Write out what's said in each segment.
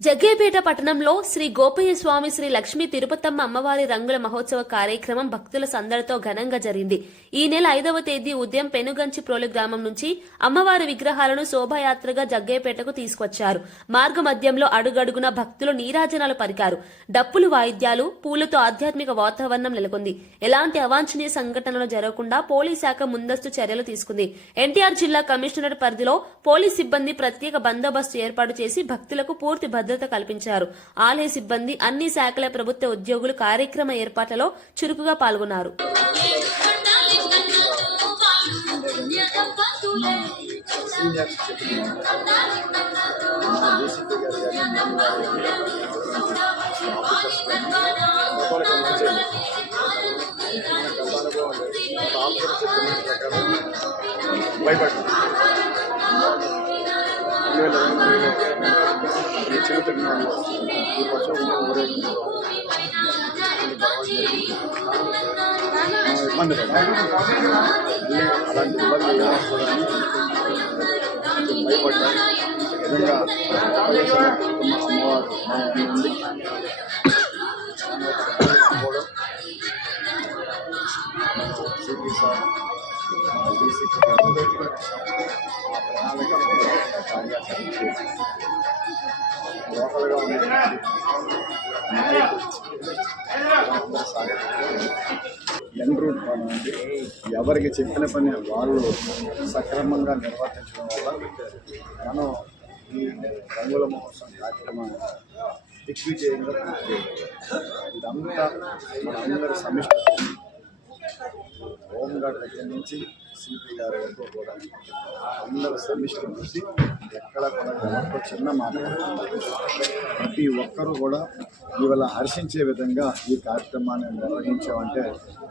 జగ్గేపేట పట్టణంలో శ్రీ గోపయ్య స్వామి శ్రీ లక్ష్మీ తిరుపతమ్మ అమ్మవారి రంగుల మహోత్సవ కార్యక్రమం భక్తుల సందడితో ఘనంగా జరిగింది. ఈ నెల ఐదవ తేదీ ఉదయం పెనుగంచి ప్రోలు గ్రామం నుంచి అమ్మవారి విగ్రహాలను శోభాయాత్రగా జగ్గేపేటకు తీసుకొచ్చారు. మార్గ మధ్యంలో అడుగడుగున భక్తులు నీరాజనాలు పరికారు. డప్పులు వాయిద్యాలు పూలతో ఆధ్యాత్మిక వాతావరణం నెలకొంది. ఎలాంటి అవాంఛనీయ సంఘటనలు జరగకుండా పోలీస్ శాఖ ముందస్తు చర్యలు తీసుకుంది. ఎన్టీఆర్ జిల్లా కమిషనర్ పరిధిలో పోలీస్ సిబ్బంది ప్రత్యేక బందోబస్తు ఏర్పాటు చేసి భక్తులకు పూర్తి భద్రత కల్పించారు. ఆలయ సిబ్బంది అన్ని శాఖల ప్రభుత్వ ఉద్యోగులు కార్యక్రమ ఏర్పాట్లలో చురుకుగా పాల్గొన్నారు. సీనియర్ రెండు వేల ఇరవై మూడులో ఈ చిన్న తిరునాళ్ళు ఈ పశువులు ఊరేగింపు ఇబ్బంది పడ్డారు మళ్ళీ అలాంటి ఇబ్బంది లేకపోవడానికి కొంచెం భయపడ్డారు నిజంగా వైఎస్ఆర్ కుటుంబ అమ్మవారు మా ఉంది పోవడం సిపి సార్ డీసీపీ లోకల్గా ఉన్న ఎన్ రూట్ పని ఉంది ఎవరికి చెప్పిన పని వాళ్ళు సక్రమంగా నిర్వర్తించడం వల్ల మనం ఈ రంగుల మహోత్సవం కార్యక్రమాన్ని దిగ్విజయంగా పూర్తి చేయాలి. ఇదంతా మనందరి సమిష్టి హోంగార్డ్ దగ్గర నుంచి సిపి గారి వరకు కూడా అందరూ సమిష్టి చూసి ఎక్కడ కూడా చిన్న మాట ప్రతి ఒక్కరూ కూడా ఇవాళ హర్షించే విధంగా ఈ కార్యక్రమాన్ని నిర్వహించామంటే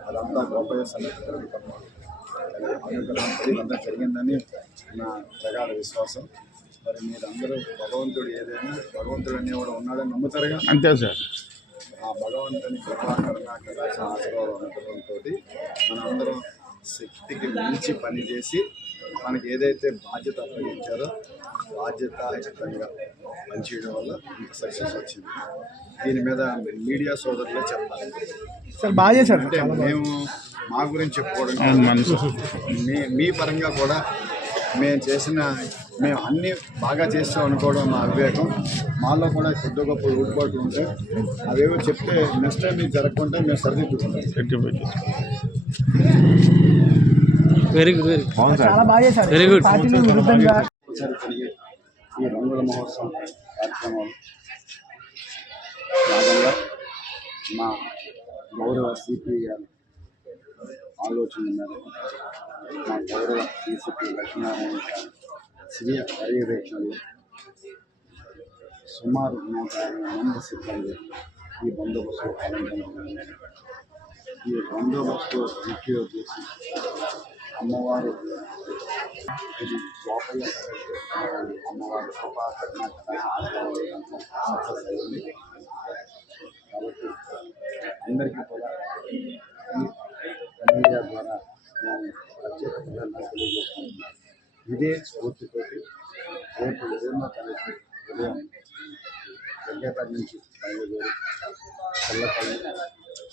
అదంతా గోపయ్య సమితి జరుగుతున్నాం అనుగ్రహం జరిగిందని నా జగాల విశ్వాసం. మరి మీరందరూ భగవంతుడు ఏదైనా భగవంతుడు అనేవాడు ఉన్నాడని నమ్ముతారుగా? అంతే సార్. ఆ భగవంతుని కృపాకరణ కటాక్ష ఆశీర్వాదం అనుగ్రహంతో మనందరం శక్తికి మించి పనిచేసి మనకి ఏదైతే బాధ్యత అప్పగించారో బాధ్యతాయుతంగా పనిచేయడం వల్ల ఇంత సక్సెస్ వచ్చింది. దీని మీద మీడియా సోదరులే చెప్పాలి. సార్ బాగా చేశారు. అంటే మేము మా గురించి చెప్పుకోవడం. మీ మీ పరంగా కూడా మేము చేసిన మేము అన్నీ బాగా చేస్తాం అనుకోవడం మా అవివేకం మాలో కూడా కొద్ది గొప్ప ఊడిపాట్లు ఉంటే అవేవో చెప్తే నెక్స్ట్ టైం మీకు జరగకుండా మేము సరిదిద్దుకుంటాం. వెరీ గుడ్ వెరీ జరిగే ఈ రంగుల మహోత్సవం కార్యక్రమాలు. భాగంగా మా గౌరవ సిపి గారి ఆలోచన మేరకు మా గౌరవ డీసీపీ లక్ష్మీనారాయణ గారి స్వీయ పర్యవేక్షణలో సుమారు నూట అరవై మంది సిబ్బంది ఈ బందోబస్తు పాల్గొనడం ఈ బందోబస్తు ముఖ్య ఉద్దేశం అమ్మవారు ఇది గోపయ్య అమ్మవారి కృపా సక్సెస్ అయింది కాబట్టి అందరికీ కూడా మీడియా ద్వారా నేను ప్రత్యేక ప్రజలను తెలియజేస్తున్నాను. ఇదే స్ఫూర్తితోటి రేపు ఎన్నో తారీఖు ఉదయం దగ్గరపల్లి నుంచి బయలుదేరి చల్లపల్లి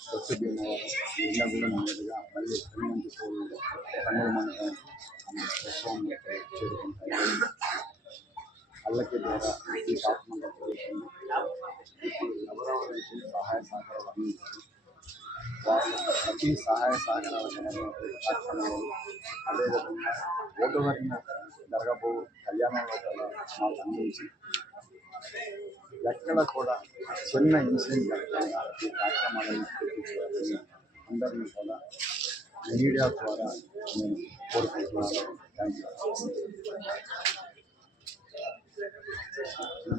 కొత్త భీమవరం ఇళ్ళగూడెం మీదుగా మళ్ళీ తిరుమంతి పోలు కన్నుల మండలం ఉత్సవంలో చేరుకుంటాయి అల్లకి ద్వారా ఈ ఆత్మగా జరుగుతుంది ఎవరెవరైతే సహాయ సహకారాలు అందించారు వాళ్ళు ప్రతి సహాయ సహకారాలు కార్యక్రమాలు అదేవిధంగా ఓటు వరిన జరగబో కళ్యాణంలో కూడా మాకు అందించి ఎక్కడ కూడా చిన్న ఇన్సిడెంట్ జరగకుండా ఈ కార్యక్రమాలను పూర్తి చేయాలని అందరినీ కూడా మీడియా ద్వారా నేను కోరుకుంటున్నాను థ్యాంక్ యూ